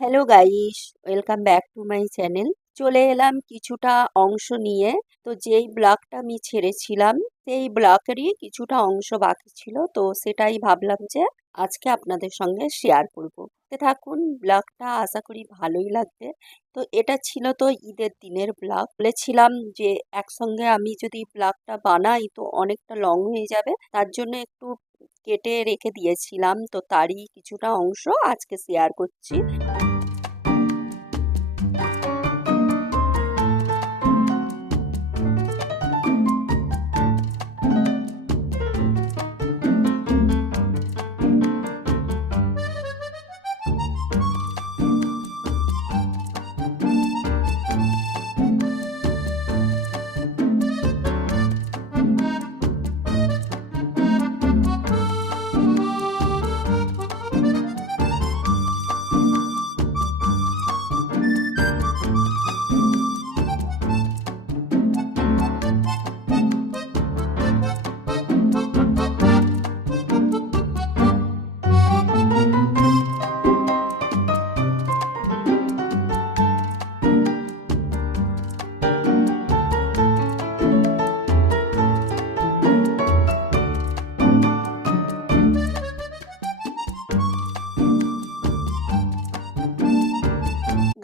Hello guys welcome back to my channel চলে এলাম কিছুটা অংশ নিয়ে। তো যেই ব্লগটা আমি ছেড়েছিলাম, সেই ব্লগেরই কিছুটা অংশ বাকি ছিল। তো সেটাই ভাবলাম যে আজকে আপনাদের সঙ্গে শেয়ার করব। তো থাকুন ব্লগটা আশা করি ভালোই লাগবে। তো এটা ছিল তো ঈদের দিনের ব্লগ বলেছিলাম যে একসঙ্গে আমি যদি ব্লগটা বানাই তো অনেকটা লং হয়ে যাবে। তার জন্য একটু কেটে রেখে দিয়েছিলাম। তো তারই কিছুটা অংশ আজকে শেয়ার করছি।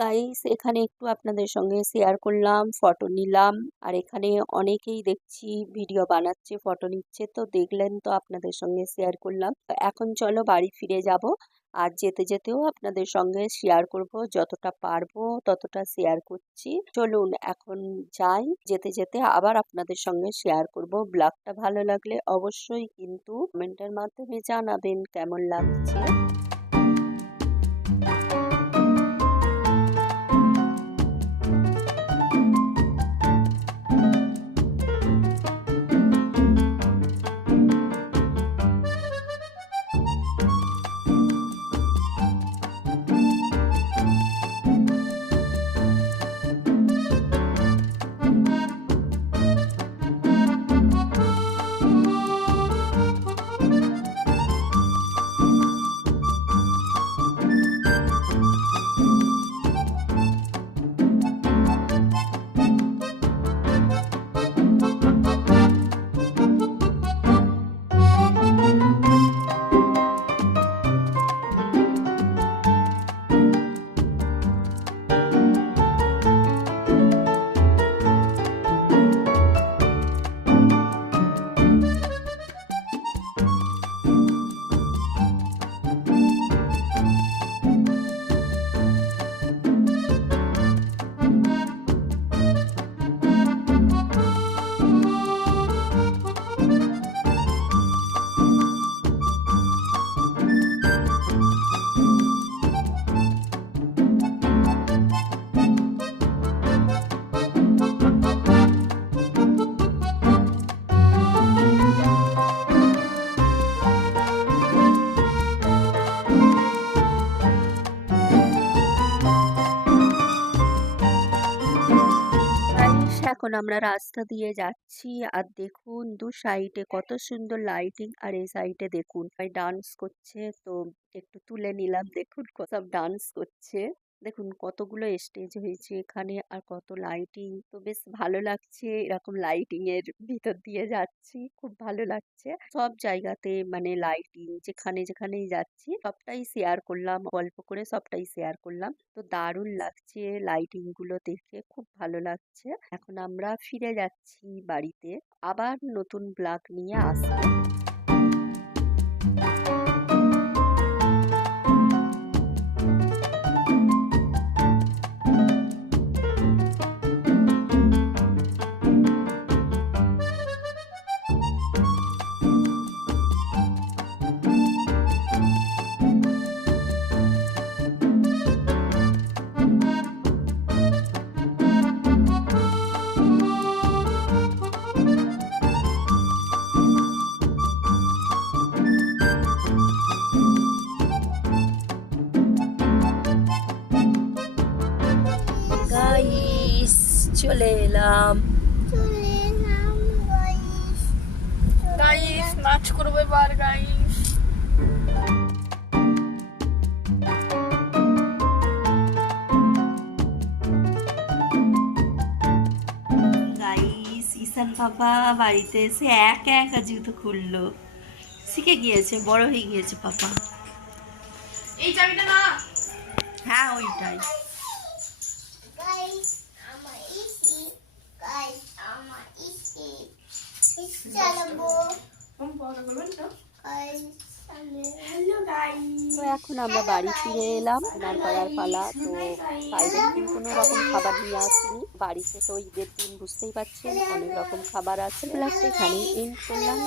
গাইস এখানে একটু আপনাদের সঙ্গে শেয়ার করলাম ফটো নিলাম। আর এখানে অনেকেই দেখছি ভিডিও বানাচ্ছে ফটো নিচ্ছে। তো দেখলেন তো আপনাদের সঙ্গে শেয়ার করলাম। এখন চলো বাড়ি ফিরে যাব। আর যেতে যেতেও আপনাদের সঙ্গে শেয়ার করব, যতটা পারব ততটা শেয়ার করছি। চলুন এখন যাই। যেতে যেতে আবার আপনাদের সঙ্গে শেয়ার করব। ব্লগটা ভালো লাগলে অবশ্যই কিন্তু কমেন্টের মাধ্যমে জানাবেন কেমন লাগছে। এখন আমরা রাস্তা দিয়ে যাচ্ছি। আর দেখুন, দু সাইডে কত সুন্দর লাইটিং আর এই সাইডে দেখুন ডান্স করছে। তো একটু তুলে নিলাম, দেখুন সব ডান্স করছে। দেখুন কতগুলো স্টেজ হয়েছে এখানে আর কত লাইটিং। তো বেশ ভালো লাগছে এরকম লাইটিং এর ভিতর দিয়ে যাচ্ছি, খুব ভালো লাগছে। সব জায়গাতে মানে লাইটিং যেখানে যেখানেই যাচ্ছি সবটাই শেয়ার করলাম, গল্প করে সবটাই শেয়ার করলাম। তো দারুণ লাগছে লাইটিংগুলো দেখে, খুব ভালো লাগছে। এখন আমরা ফিরে যাচ্ছি বাড়িতে। আবার নতুন ব্লগ নিয়ে আসব। চলে এলাম। গাইস নাচ করব এবার গাইস ঈশান বাবা বাড়িতে এসে একা একা জুতো খুললো শিখে গিয়েছে বড় হয়ে গিয়েছে পাপা। এই চাবিটা না। হ্যাঁ ওইটাই। তো এখন আমরা বাড়ি ফিরে এলাম রান্না করার পালা তো বাইরে থেকে কোনো রকম খাবার নিয়ে আসিনি বাড়িতে তো ঈদের দিন বুঝতেই পারছেন অনেক রকম খাবার আছে ব্লগটা এখানেই এন্ড করলাম